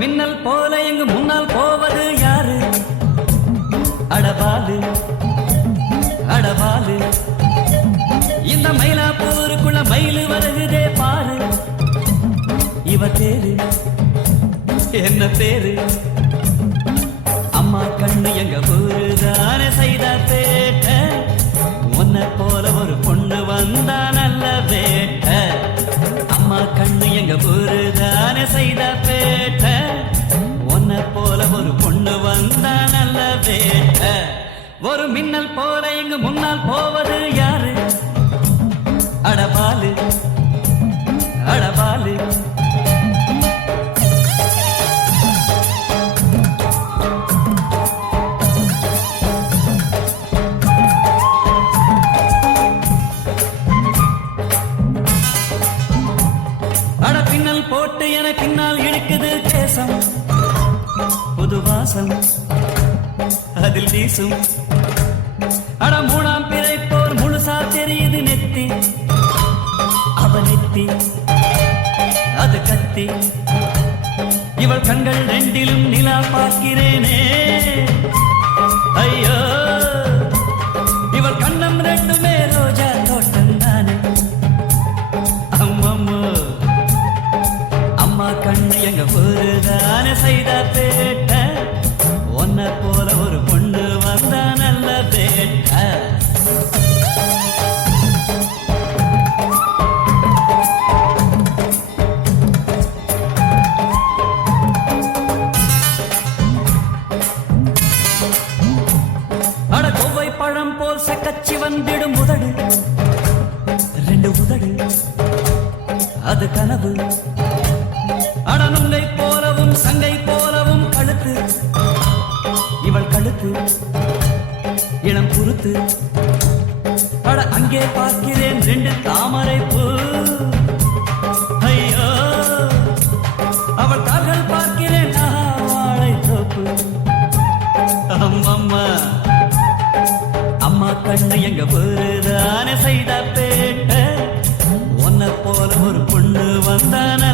மின்னல் போல எங்கு முன்னால் போவது யாரு? அடபாலு அடபாலு, இந்த மயிலாப்பூருக்குள்ள மயிலு வருகுதே பாரு. இவ பேரு என்ன பேரு? அம்மா கண்ணு எங்க ஊரு தானே செய்தா பேட்ட. உன்னை போல ஒரு பொண்ணு வந்தா நல்ல வேட்ட. அம்மா கண்ணு எங்க ஊரு தானே செய்தா பேட்ட. உன்னை போல ஒரு பொண்ணு வந்தா நல்ல வேட்ட. ஒரு மின்னல் போல எங்கு முன்னால் போவது யாரு? அடபாலு அடபாலு. பின்னல் போட்டு என பின்னால் இழுக்குது கேசம். புது வாசம் அதில் வீசும். அட மூணாம் பிறை போர் முழுசா தெரியுது நெத்தி. அவ நெத்தி அது கத்தி. இவள் கண்கள் ரெண்டிலும் நிலா பார்க்கிறேனே. ஐயோ, இவள் கண்ணம் ரெண்டுமே ரோஜா தோட்டம் தானே. அம்மம்மோ, அம்மா கண்ணு எங்க ஊருதான செய்த பேட்ட. உன்னை போல ஒரு பொண்ணு வந்தா நல்ல பேட்ட. அட கோவை பழம் போல் சக்கச்சி வந்திடும் உதடு. ரெண்டு உதடு அது கனவு. அடனுங்கை போலவும் சங்கை போலவும் கழுத்து. இவள் கழுத்து இளம் குருத்து. அட அங்கே பார்க்கிறேன் ரெண்டு தாமரை பூ. ஐயோ, அவள் கால்கள் பார்க்கிறேன் வாழை தோப்பு. அம்மம்மா, அம்மா கண்ணு எங்க ஊருதானே செய்த பேட்ட. உன்னை போல ஒரு பொண்ணு வந்தான